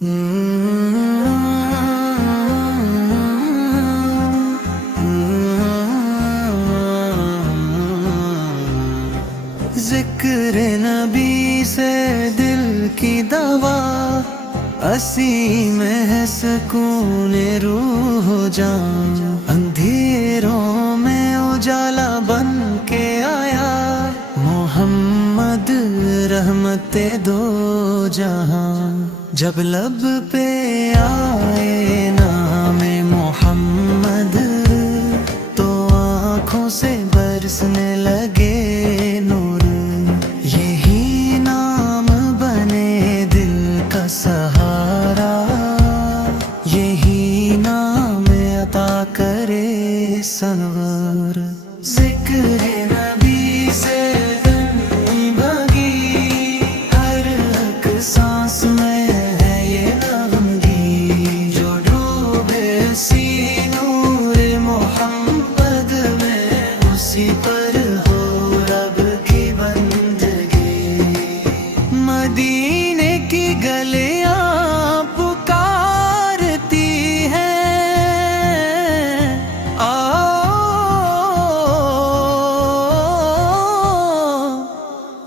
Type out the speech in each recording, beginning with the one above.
ذکر نبی سے دل کی دوا، اسی میں ہے سکون روح و جان۔ اندھیروں میں اجالا بن کے آیا، محمد رحمت دو جہاں۔ جب لب پہ آئے نام محمد، تو آنکھوں سے برسنے لگے نور۔ یہی نام بنے دل کا سہارا، یہی نام عطا کرے سرور۔ ذکر نبی سے دل بھاگی، ہر ایک سانس میں ہے یہ نغمگی، جو ڈوبے اسی نور محمد میں، اسی پر ہو رب کی بندگی۔ مدینے کی گلیاں پکارتی ہیں،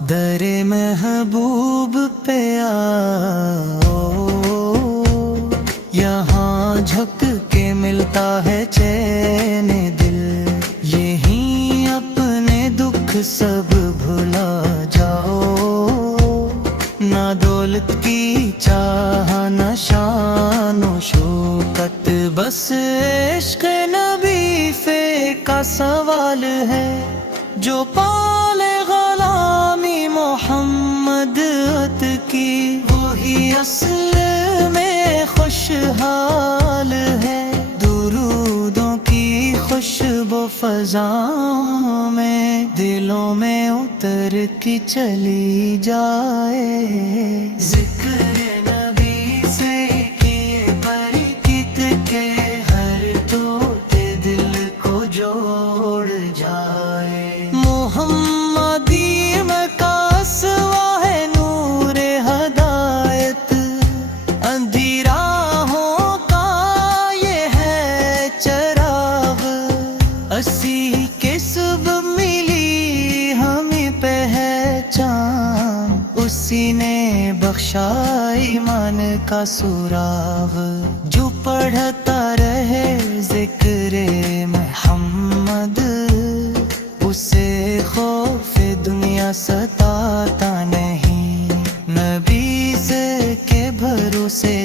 در محبوب پہ آؤ، یہاں جھک کے ملتا ہے چین دل۔ یہیں اپنے دکھ سب بھلا جاؤ، نہ دولت کی چاہ نہ شان و شوکت، بس عشق نبی کا سوال ہے۔ جو پالے غلامی محمد کی، وہی اصل میں خوشحال ہے۔ درودوں کی خوشبو فضاؤں میں، دلوں میں اتر کی چلی جائے۔ ذکر نبی سے کیے برکت کے، ہر ٹوٹے دل کو جوڑ جائے۔ محمدی میں کا سوا ہے نور ہدایت، اندھی راہوں کا یہ ہے چراغ۔ اسی کے سبب ملی ہمیں پہچان، اسی نے بخشا ایمان کا سراغ۔ جو پڑھتا رہے ذکر محمد، اسے خوف دنیا ستاتا نہیں، نبی کے بھروسے